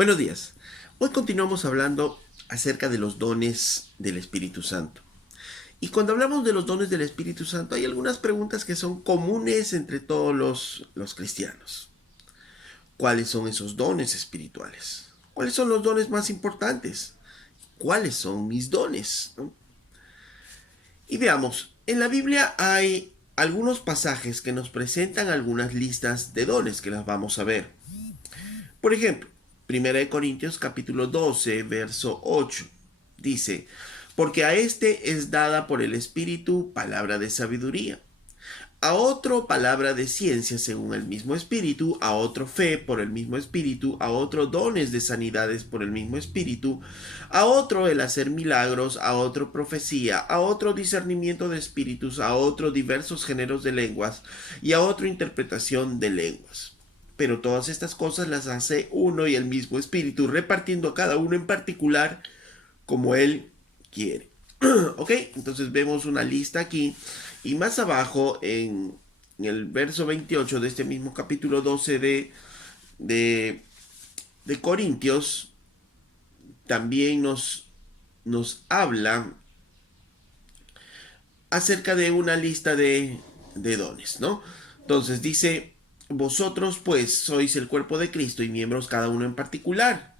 Buenos días. Hoy continuamos hablando acerca de los dones del Espíritu Santo. Y cuando hablamos de los dones del Espíritu Santo, hay algunas preguntas que son comunes entre todos los cristianos. ¿Cuáles son esos dones espirituales? ¿Cuáles son los dones más importantes? ¿Cuáles son mis dones? ¿No? Y veamos, en la Biblia hay algunos pasajes que nos presentan algunas listas de dones que las vamos a ver. Por ejemplo, 1 Corintios capítulo 12, verso 8, dice, porque a este es dada por el Espíritu palabra de sabiduría, a otro palabra de ciencia según el mismo Espíritu, a otro fe por el mismo Espíritu, a otro dones de sanidades por el mismo Espíritu, a otro el hacer milagros, a otro profecía, a otro discernimiento de espíritus, a otro diversos géneros de lenguas y a otro interpretación de lenguas. Pero todas estas cosas las hace uno y el mismo Espíritu, repartiendo a cada uno en particular como Él quiere. Ok, entonces vemos una lista aquí. Y más abajo, en el verso 28 de este mismo capítulo 12 de, de Corintios, también nos habla acerca de una lista de dones, ¿no? Entonces dice, vosotros pues sois el cuerpo de Cristo y miembros cada uno en particular.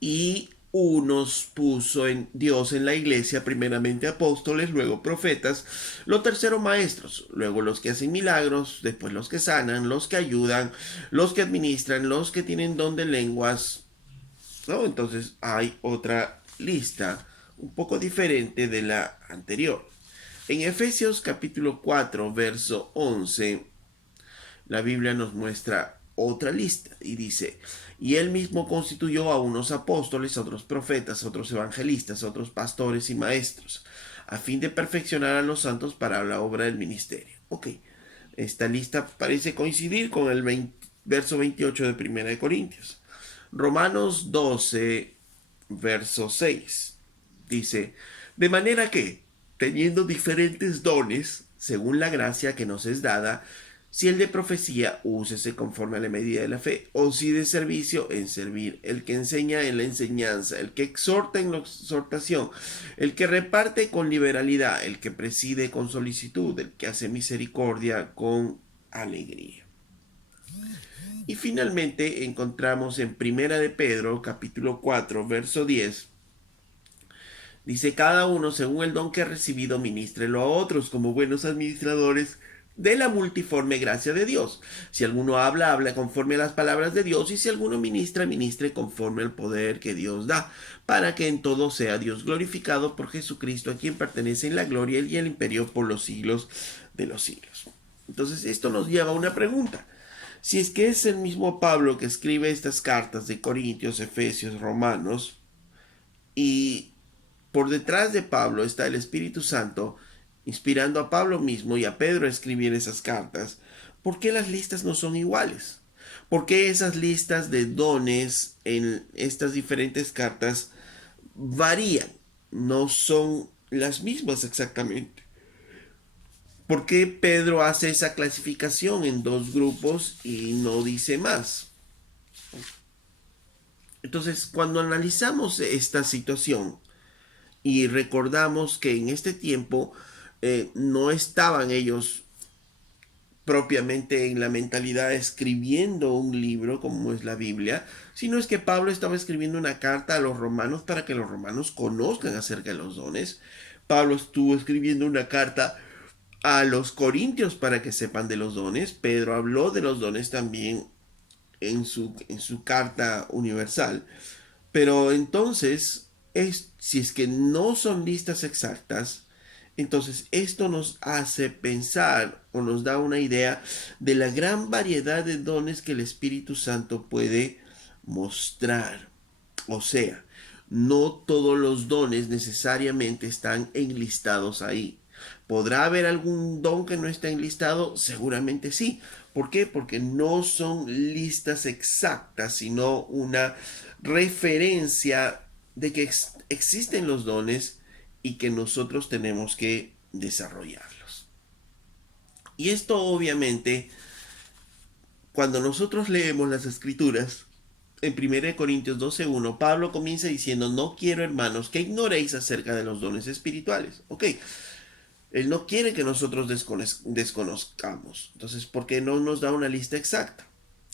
Y unos puso en Dios en la iglesia, primeramente apóstoles, luego profetas, lo tercero maestros, luego los que hacen milagros, después los que sanan, los que ayudan, los que administran, los que tienen don de lenguas, ¿no? Entonces hay otra lista un poco diferente de la anterior. En Efesios capítulo 4, verso 11, la Biblia nos muestra otra lista y dice, y él mismo constituyó a unos apóstoles, a otros profetas, a otros evangelistas, a otros pastores y maestros, a fin de perfeccionar a los santos para la obra del ministerio. Ok, esta lista parece coincidir con el verso 28 de 1 Corintios. Romanos 12, verso 6, dice, de manera que, teniendo diferentes dones, según la gracia que nos es dada, si el de profecía, úsese conforme a la medida de la fe, o si de servicio, en servir, el que enseña en la enseñanza, el que exhorta en la exhortación, el que reparte con liberalidad, el que preside con solicitud, el que hace misericordia con alegría. Y finalmente encontramos en Primera de Pedro, capítulo 4, verso 10, dice, cada uno según el don que ha recibido, ministrelo a otros como buenos administradores de la multiforme gracia de Dios. Si alguno habla, habla conforme a las palabras de Dios, y si alguno ministra, ministre conforme al poder que Dios da, para que en todo sea Dios glorificado por Jesucristo, a quien pertenecen la gloria y el imperio por los siglos de los siglos. Entonces esto nos lleva a una pregunta. Si es que es el mismo Pablo que escribe estas cartas de Corintios, Efesios, Romanos, y por detrás de Pablo está el Espíritu Santo, inspirando a Pablo mismo y a Pedro a escribir esas cartas, ¿por qué las listas no son iguales? ¿Por qué esas listas de dones en estas diferentes cartas varían? No son las mismas exactamente. ¿Por qué Pedro hace esa clasificación en dos grupos y no dice más? Entonces, cuando analizamos esta situación, y recordamos que en este tiempo no estaban ellos propiamente en la mentalidad escribiendo un libro como es la Biblia, sino es que Pablo estaba escribiendo una carta a los romanos para que los romanos conozcan acerca de los dones. Pablo estuvo escribiendo una carta a los corintios para que sepan de los dones. Pedro habló de los dones también en su carta universal. Pero entonces, si es que no son listas exactas, entonces esto nos hace pensar o nos da una idea de la gran variedad de dones que el Espíritu Santo puede mostrar. O sea, no todos los dones necesariamente están enlistados ahí. ¿Podrá haber algún don que no esté enlistado? Seguramente sí. ¿Por qué? Porque no son listas exactas, sino una referencia de que existen los dones y que nosotros tenemos que desarrollarlos. Y esto obviamente, cuando nosotros leemos las escrituras, en 1 Corintios 12:1, Pablo comienza diciendo, no quiero, hermanos, que ignoréis acerca de los dones espirituales. Ok, él no quiere que nosotros desconozcamos. Entonces, ¿por qué no nos da una lista exacta?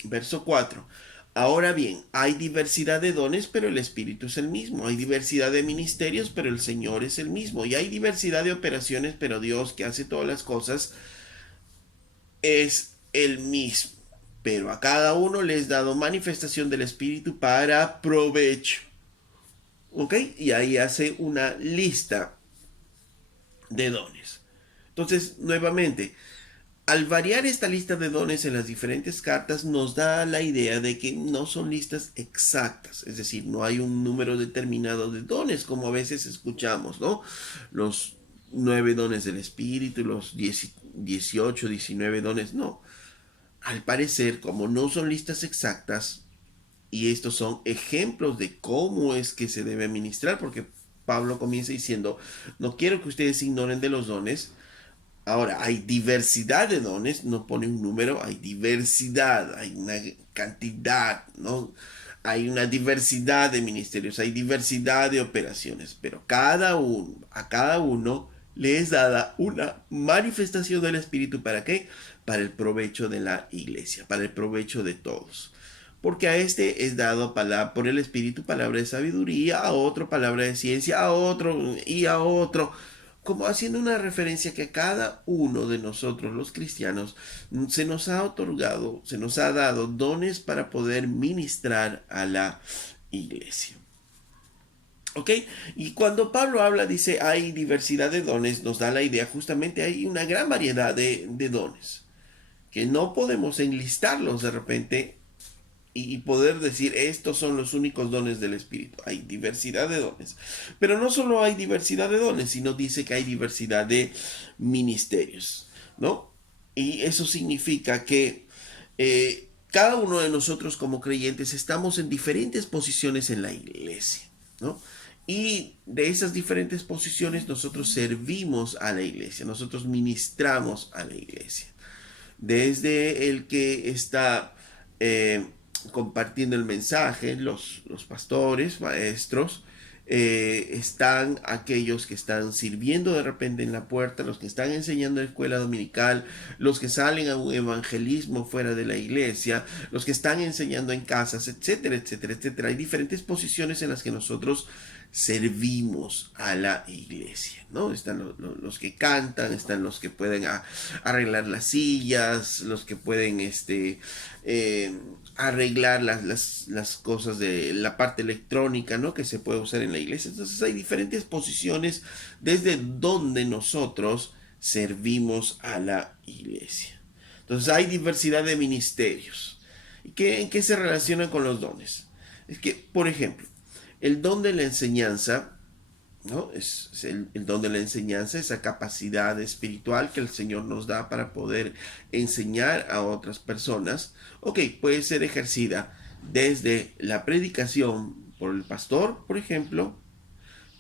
Verso 4. Ahora bien, hay diversidad de dones, pero el Espíritu es el mismo. Hay diversidad de ministerios, pero el Señor es el mismo. Y hay diversidad de operaciones, pero Dios, que hace todas las cosas, es el mismo. Pero a cada uno le es dado manifestación del Espíritu para provecho. ¿Ok? Y ahí hace una lista de dones. Entonces, nuevamente, al variar esta lista de dones en las diferentes cartas, nos da la idea de que no son listas exactas, es decir, no hay un número determinado de dones, como a veces escuchamos, ¿no? Los 9 dones del Espíritu, los 18, 19 dones, no. Al parecer, como no son listas exactas, y estos son ejemplos de cómo es que se debe administrar, porque Pablo comienza diciendo, no quiero que ustedes ignoren de los dones. Ahora, hay diversidad de dones, no pone un número, hay diversidad, hay una cantidad, ¿no? Hay una diversidad de ministerios, hay diversidad de operaciones, pero a cada uno le es dada una manifestación del Espíritu. ¿Para qué? Para el provecho de la iglesia, para el provecho de todos. Porque a este es dado por el Espíritu palabra de sabiduría, a otro palabra de ciencia, a otro y a otro, como haciendo una referencia que a cada uno de nosotros los cristianos se nos ha otorgado, se nos ha dado dones para poder ministrar a la iglesia. ¿Ok? Y cuando Pablo habla, dice, hay diversidad de dones, nos da la idea, justamente hay una gran variedad de dones, que no podemos enlistarlos de repente y poder decir estos son los únicos dones del Espíritu. Hay diversidad de dones. Pero no solo hay diversidad de dones, sino dice que hay diversidad de ministerios, ¿no? Y eso significa que cada uno de nosotros como creyentes estamos en diferentes posiciones en la iglesia, ¿no? Y de esas diferentes posiciones nosotros servimos a la iglesia, nosotros ministramos a la iglesia. Desde el que está compartiendo el mensaje, los pastores, maestros, están aquellos que están sirviendo de repente en la puerta, los que están enseñando en la escuela dominical, los que salen a un evangelismo fuera de la iglesia, los que están enseñando en casas, etcétera, etcétera, etcétera. Hay diferentes posiciones en las que nosotros servimos a la iglesia, ¿no? Están los que cantan, están los que pueden arreglar las sillas, los que pueden arreglar las cosas de la parte electrónica, ¿no? Que se puede usar en la iglesia. Entonces hay diferentes posiciones desde donde nosotros servimos a la iglesia. Entonces hay diversidad de ministerios. ¿En qué se relacionan con los dones? Es que, por ejemplo, el don de la enseñanza, ¿no? Es el don de la enseñanza, esa capacidad espiritual que el Señor nos da para poder enseñar a otras personas. Ok, puede ser ejercida desde la predicación por el pastor, por ejemplo,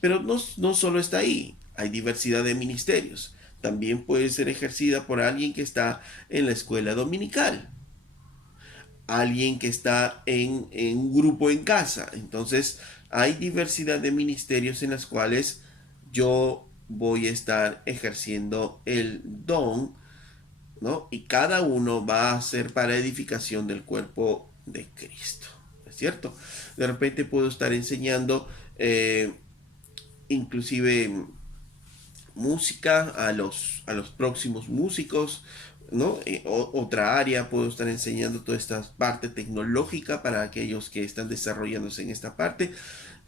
pero no solo está ahí, hay diversidad de ministerios. También puede ser ejercida por alguien que está en la escuela dominical, alguien que está en un grupo en casa. Entonces, hay diversidad de ministerios en las cuales yo voy a estar ejerciendo el don, ¿no? Y cada uno va a ser para edificación del cuerpo de Cristo, ¿es cierto? De repente puedo estar enseñando inclusive música a los próximos músicos, ¿no? Otra área, puedo estar enseñando toda esta parte tecnológica para aquellos que están desarrollándose en esta parte,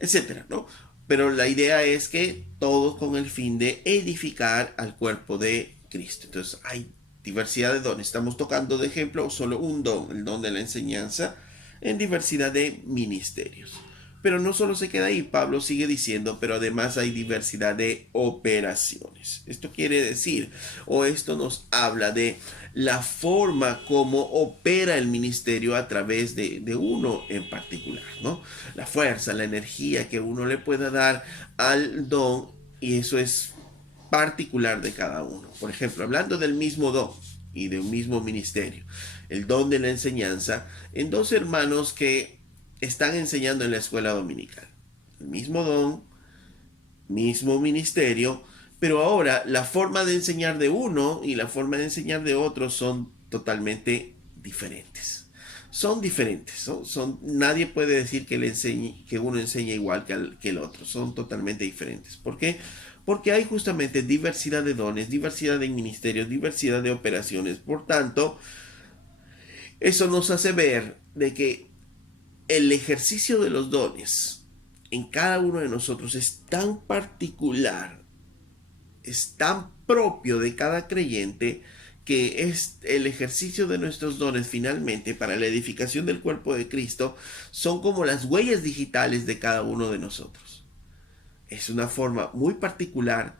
etcétera, ¿no? Pero la idea es que todo con el fin de edificar al cuerpo de Cristo. Entonces hay diversidad de dones. Estamos tocando de ejemplo solo un don, el don de la enseñanza, en diversidad de ministerios. Pero no solo se queda ahí, Pablo sigue diciendo, pero además hay diversidad de operaciones. Esto quiere decir, o esto nos habla de la forma como opera el ministerio a través de uno en particular, ¿no? La fuerza, la energía que uno le pueda dar al don, y eso es particular de cada uno. Por ejemplo, hablando del mismo don y de un mismo ministerio, el don de la enseñanza, en dos hermanos que están enseñando en la escuela dominical. El mismo don, mismo ministerio, pero ahora la forma de enseñar de uno y la forma de enseñar de otro son totalmente diferentes. Son diferentes, nadie puede decir que, que uno enseña igual que el otro, son totalmente diferentes. ¿Por qué? Porque hay justamente diversidad de dones, diversidad de ministerios, diversidad de operaciones. Por tanto, eso nos hace ver de que el ejercicio de los dones en cada uno de nosotros es tan particular, es tan propio de cada creyente, que es el ejercicio de nuestros dones finalmente para la edificación del cuerpo de Cristo, son como las huellas digitales de cada uno de nosotros. Es una forma muy particular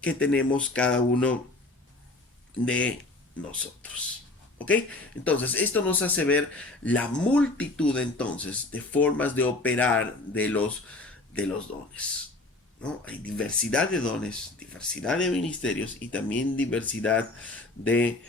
que tenemos cada uno de nosotros. ¿Ok? Entonces, esto nos hace ver la multitud entonces de formas de operar de los dones. ¿No? Hay diversidad de dones, diversidad de ministerios y también diversidad de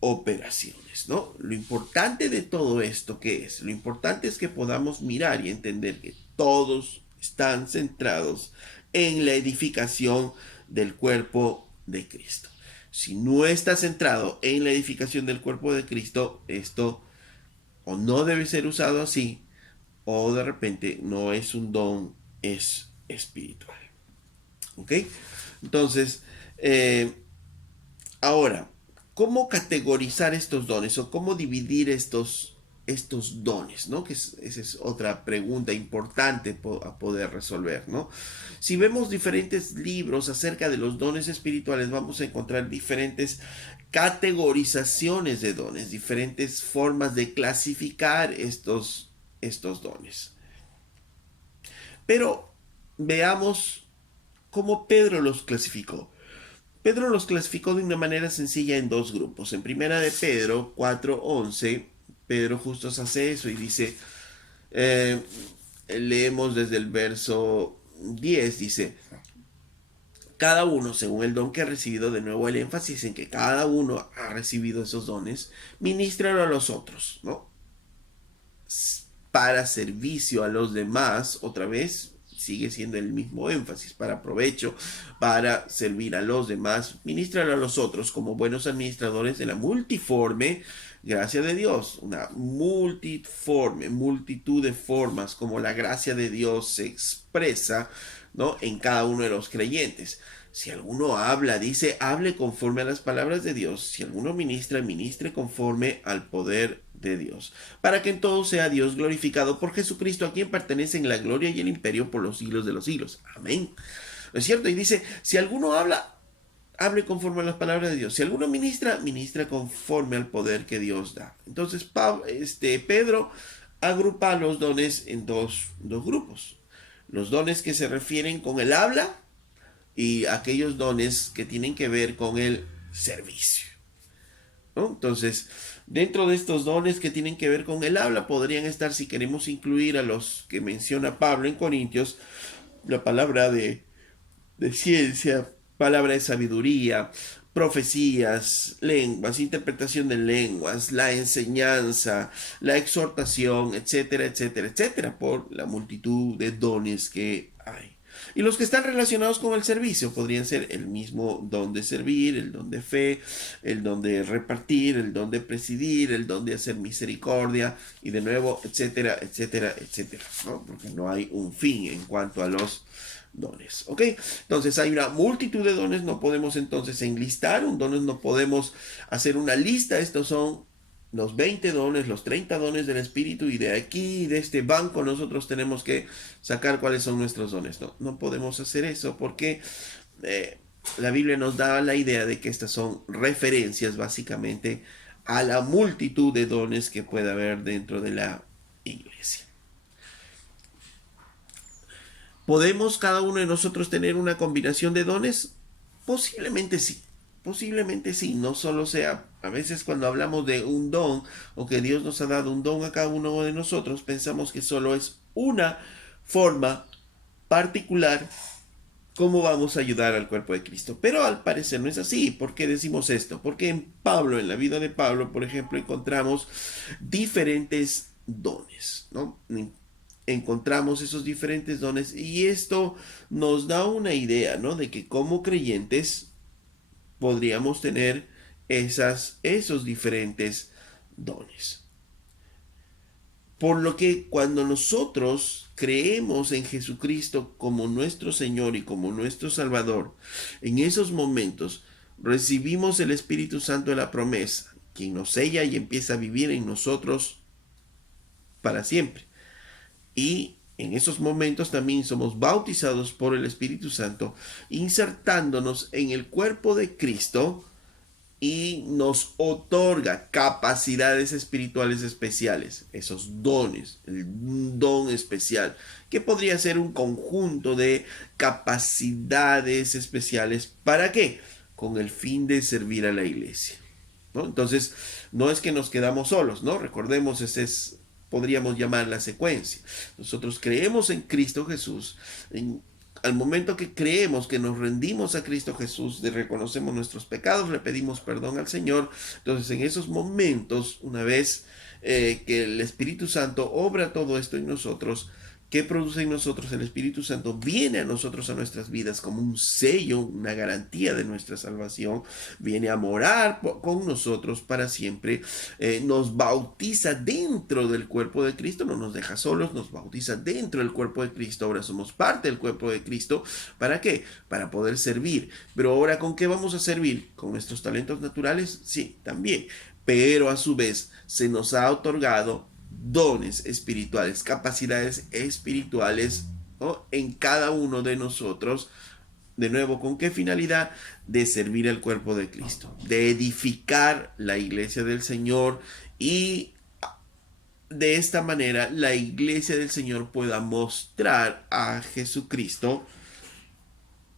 operaciones, ¿no? Lo importante de todo esto, ¿qué es? Lo importante es que podamos mirar y entender que todos están centrados en la edificación del cuerpo de Cristo. Si no está centrado en la edificación del cuerpo de Cristo, esto o no debe ser usado así, o de repente no es un don, es espiritual. ¿Ok? Entonces, ahora, ¿cómo categorizar estos dones o cómo dividir estos dones? ¿No? Esa es otra pregunta importante a poder resolver, ¿no? Si vemos diferentes libros acerca de los dones espirituales, vamos a encontrar diferentes categorizaciones de dones, diferentes formas de clasificar estos dones. Pero veamos cómo Pedro los clasificó. Pedro los clasificó de una manera sencilla en dos grupos. En primera de Pedro 4:11, Pedro justo hace eso y dice, leemos desde el verso 10, dice, cada uno según el don que ha recibido, de nuevo el énfasis en que cada uno ha recibido esos dones, ministralo a los otros, ¿no? Para servicio a los demás, otra vez, sigue siendo el mismo énfasis, para provecho, para servir a los demás, ministrar a los otros como buenos administradores de la multiforme gracia de Dios, una multiforme, multitud de formas como la gracia de Dios se expresa, ¿no? En cada uno de los creyentes. Si alguno habla, dice, hable conforme a las palabras de Dios. Si alguno ministra, ministre conforme al poder de Dios. Para que en todo sea Dios glorificado por Jesucristo, a quien pertenecen la gloria y el imperio por los siglos de los siglos. Amén. ¿No es cierto? Y dice, si alguno habla, hable conforme a las palabras de Dios. Si alguno ministra, ministra conforme al poder que Dios da. Entonces, Pedro agrupa los dones en dos grupos. Los dones que se refieren con el habla y aquellos dones que tienen que ver con el servicio, ¿no? Entonces, dentro de estos dones que tienen que ver con el habla, podrían estar, si queremos incluir a los que menciona Pablo en Corintios, la palabra de ciencia, palabra de sabiduría, profecías, lenguas, interpretación de lenguas, la enseñanza, la exhortación, etcétera, etcétera, etcétera, por la multitud de dones que hay. Y los que están relacionados con el servicio podrían ser el mismo don de servir, el don de fe, el don de repartir, el don de presidir, el don de hacer misericordia y de nuevo, etcétera, etcétera, etcétera, ¿no? Porque no hay un fin en cuanto a los dones, ¿ok? Entonces hay una multitud de dones, no podemos entonces enlistar un dones, no podemos hacer una lista, estos son los 20 dones, los 30 dones del Espíritu y de aquí, de este banco, nosotros tenemos que sacar cuáles son nuestros dones. No podemos hacer eso porque la Biblia nos da la idea de que estas son referencias básicamente a la multitud de dones que puede haber dentro de la iglesia. ¿Podemos cada uno de nosotros tener una combinación de dones? Posiblemente sí. Posiblemente sí, no solo sea, a veces cuando hablamos de un don o que Dios nos ha dado un don a cada uno de nosotros, pensamos que solo es una forma particular cómo vamos a ayudar al cuerpo de Cristo. Pero al parecer no es así. ¿Por qué decimos esto? Porque en Pablo, en la vida de Pablo, por ejemplo, encontramos diferentes dones, ¿no? Encontramos esos diferentes dones y esto nos da una idea, ¿no? De que como creyentes podríamos tener esos diferentes dones. Por lo que cuando nosotros creemos en Jesucristo como nuestro Señor y como nuestro Salvador, en esos momentos recibimos el Espíritu Santo de la promesa, quien nos sella y empieza a vivir en nosotros para siempre. Y en esos momentos también somos bautizados por el Espíritu Santo, insertándonos en el cuerpo de Cristo y nos otorga capacidades espirituales especiales, esos dones, el don especial, que podría ser un conjunto de capacidades especiales. ¿Para qué? Con el fin de servir a la iglesia, ¿no? Entonces, no es que nos quedamos solos, ¿no? Recordemos, ese es, podríamos llamar la secuencia. Nosotros creemos en Cristo Jesús, al momento que creemos, que nos rendimos a Cristo Jesús, reconocemos nuestros pecados, le pedimos perdón al Señor. Entonces, en esos momentos, una vez que el Espíritu Santo obra todo esto en nosotros, ¿qué produce en nosotros? El Espíritu Santo viene a nosotros, a nuestras vidas, como un sello, una garantía de nuestra salvación. Viene a morar con nosotros para siempre. Nos bautiza dentro del cuerpo de Cristo, no nos deja solos, nos bautiza dentro del cuerpo de Cristo. Ahora somos parte del cuerpo de Cristo. ¿Para qué? Para poder servir. Pero ahora, ¿con qué vamos a servir? ¿Con nuestros talentos naturales? Sí, también. Pero a su vez se nos ha otorgado dones espirituales, capacidades espirituales, ¿no? En cada uno de nosotros. De nuevo, ¿con qué finalidad? De servir al cuerpo de Cristo, de edificar la iglesia del Señor, y de esta manera la iglesia del Señor pueda mostrar a Jesucristo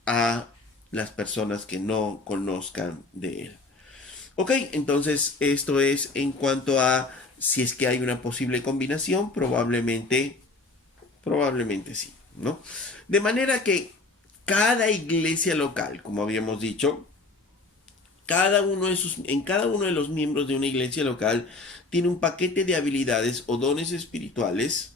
a las personas que no conozcan de Él. Ok, entonces esto es en cuanto a si es que hay una posible combinación, probablemente sí, ¿no? De manera que cada iglesia local, como habíamos dicho, en cada uno de los miembros de una iglesia local tiene un paquete de habilidades o dones espirituales,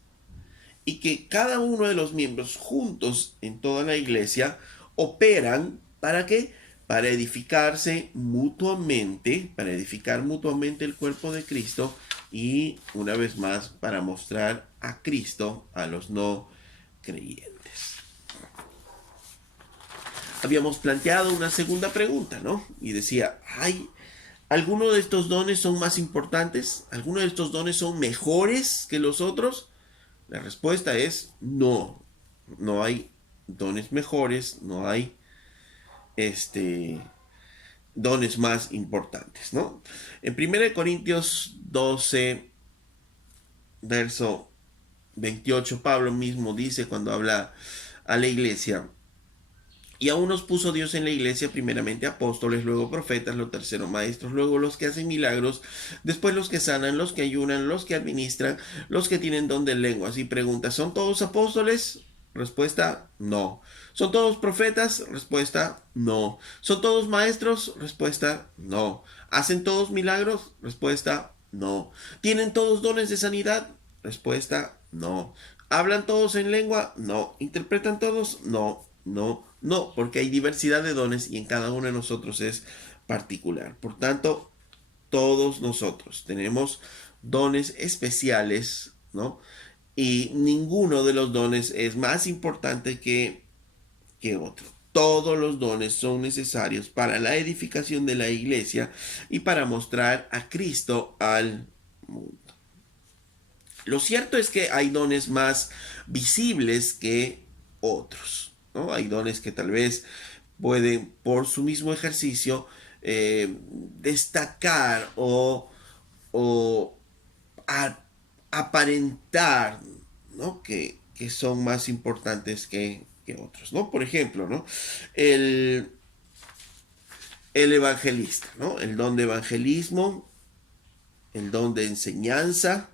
y que cada uno de los miembros juntos en toda la iglesia operan. ¿Para qué? Para edificarse mutuamente, para edificar mutuamente el cuerpo de Cristo, y una vez más para mostrar a Cristo a los no creyentes. Habíamos planteado una segunda pregunta, ¿no? Y decía, ¿hay alguno de estos dones son más importantes? ¿Alguno de estos dones son mejores que los otros? La respuesta es no. No hay dones mejores, no hay dones más importantes, ¿no? En 1 Corintios 12, verso 28, Pablo mismo dice, cuando habla a la iglesia: y aún nos puso Dios en la iglesia, primeramente apóstoles, luego profetas, los terceros maestros, luego los que hacen milagros, después los que sanan, los que ayunan, los que administran, los que tienen don de lenguas. Y pregunta, ¿son todos apóstoles? Respuesta, no. ¿Son todos profetas? Respuesta, no. ¿Son todos maestros? Respuesta, no. ¿Hacen todos milagros? Respuesta, no. ¿Tienen todos dones de sanidad? Respuesta, no. ¿Hablan todos en lengua? No. ¿Interpretan todos? No. No, no, porque hay diversidad de dones y en cada uno de nosotros es particular. Por tanto, todos nosotros tenemos dones especiales, ¿no? Y ninguno de los dones es más importante que otro. Todos los dones son necesarios para la edificación de la iglesia y para mostrar a Cristo al mundo. Lo cierto es que hay dones más visibles que otros, ¿no? Hay dones que tal vez pueden, por su mismo ejercicio, destacar o a- aparentar, ¿no? Que son más importantes que otros, ¿no? Por ejemplo, ¿no? El, el evangelista, ¿no? El don de evangelismo, el don de enseñanza,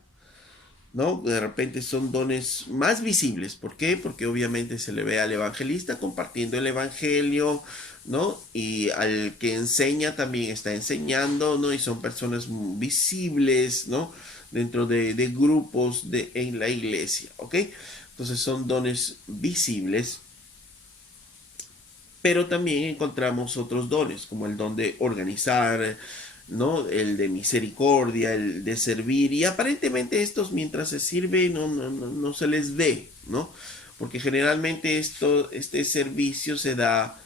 ¿no? De repente son dones más visibles. ¿Por qué? Porque obviamente se le ve al evangelista compartiendo el evangelio, ¿no? Y al que enseña también está enseñando, ¿no? Y son personas visibles, ¿no? Dentro de grupos en la iglesia, ¿ok? Entonces son dones visibles, pero también encontramos otros dones, como el don de organizar, ¿no? El de misericordia, el de servir, y aparentemente estos mientras se sirve no se les ve, ¿no? Porque generalmente este servicio se da,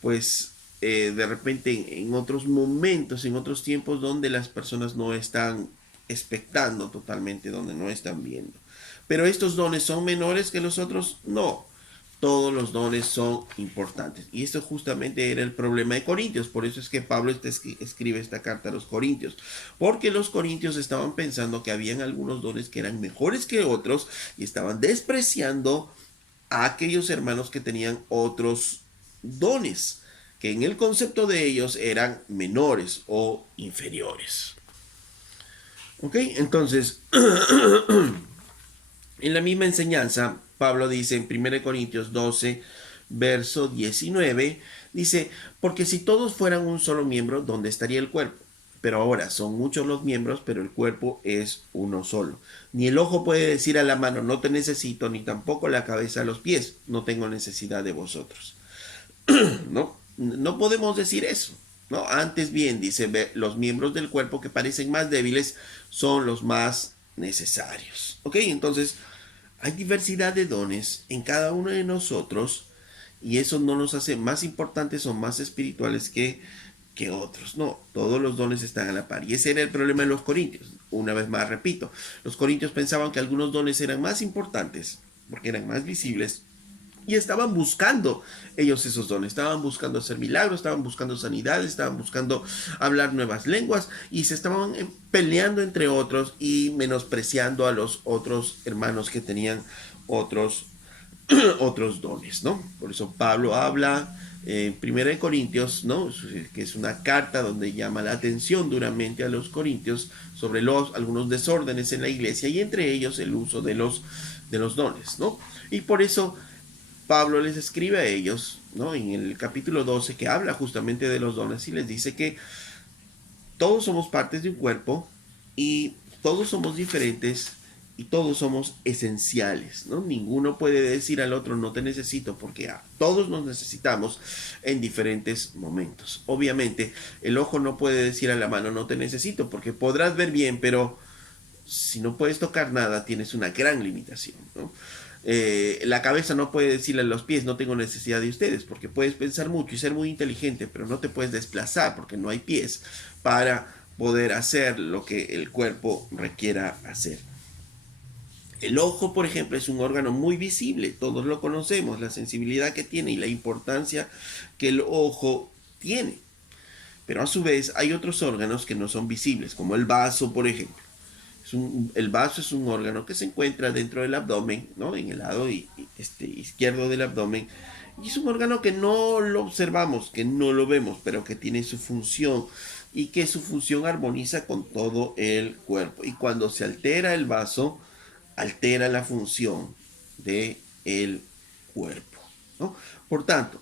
pues, de repente en otros momentos, en otros tiempos donde las personas no están expectando totalmente, donde no están viendo. Pero estos dones son menores que los otros, no. Todos los dones son importantes. Y esto justamente era el problema de Corintios. Por eso es que Pablo escribe esta carta a los Corintios. Porque los Corintios estaban pensando que habían algunos dones que eran mejores que otros y estaban despreciando a aquellos hermanos que tenían otros dones, que en el concepto de ellos eran menores o inferiores. ¿Ok? Entonces, en la misma enseñanza, Pablo dice en 1 Corintios 12, verso 19, dice, porque si todos fueran un solo miembro, ¿dónde estaría el cuerpo? Pero ahora son muchos los miembros, pero el cuerpo es uno solo. Ni el ojo puede decir a la mano, no te necesito, ni tampoco la cabeza a los pies, no tengo necesidad de vosotros. ¿No? No podemos decir eso. ¿No? Antes bien, dice, los miembros del cuerpo que parecen más débiles son los más necesarios. ¿Ok? Entonces, hay diversidad de dones en cada uno de nosotros y eso no nos hace más importantes o más espirituales que otros. No, todos los dones están a la par. Y ese era el problema de los corintios. Una vez más, repito, los corintios pensaban que algunos dones eran más importantes porque eran más visibles y estaban buscando ellos esos dones, estaban buscando hacer milagros, estaban buscando sanidades, estaban buscando hablar nuevas lenguas y se estaban peleando entre otros y menospreciando a los otros hermanos que tenían otros, otros dones, ¿no? Por eso Pablo habla en 1 Corintios, ¿no? Que es una carta donde llama la atención duramente a los corintios sobre algunos desórdenes en la iglesia y entre ellos el uso de los dones, ¿no? Y por eso Pablo les escribe a ellos, ¿no? En el capítulo 12 que habla justamente de los dones y les dice que todos somos partes de un cuerpo y todos somos diferentes y todos somos esenciales, ¿no? Ninguno puede decir al otro no te necesito porque todos nos necesitamos en diferentes momentos. Obviamente, el ojo no puede decir a la mano no te necesito porque podrás ver bien, pero si no puedes tocar nada, tienes una gran limitación, ¿no? La cabeza no puede decirle a los pies, no tengo necesidad de ustedes, porque puedes pensar mucho y ser muy inteligente, pero no te puedes desplazar porque no hay pies para poder hacer lo que el cuerpo requiera hacer. El ojo, por ejemplo, es un órgano muy visible, todos lo conocemos, la sensibilidad que tiene y la importancia que el ojo tiene. Pero a su vez hay otros órganos que no son visibles, como el vaso, por ejemplo. El vaso es un órgano que se encuentra dentro del abdomen, ¿no? En el lado izquierdo del abdomen. Y es un órgano que no lo observamos, que no lo vemos, pero que tiene su función y que su función armoniza con todo el cuerpo. Y cuando se altera el vaso, altera la función del cuerpo, ¿no? Por tanto,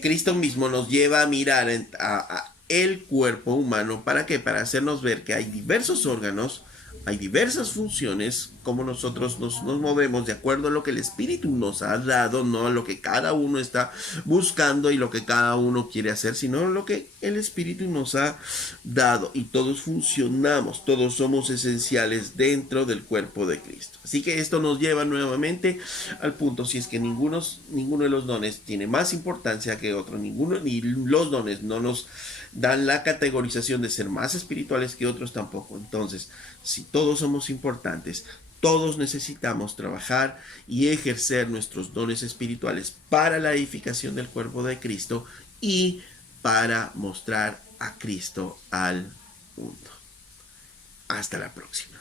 Cristo mismo nos lleva a mirar a el cuerpo humano. ¿Para qué? Para hacernos ver que hay diversos órganos, hay diversas funciones, como nosotros nos movemos de acuerdo a lo que el Espíritu nos ha dado, no a lo que cada uno está buscando y lo que cada uno quiere hacer, sino lo que el Espíritu nos ha dado. Y todos funcionamos, todos somos esenciales dentro del cuerpo de Cristo. Así que esto nos lleva nuevamente al punto, si es que ninguno de los dones tiene más importancia que otro, ni los dones no nos dan la categorización de ser más espirituales que otros tampoco. Entonces, si todos somos importantes, todos necesitamos trabajar y ejercer nuestros dones espirituales para la edificación del cuerpo de Cristo y para mostrar a Cristo al mundo. Hasta la próxima.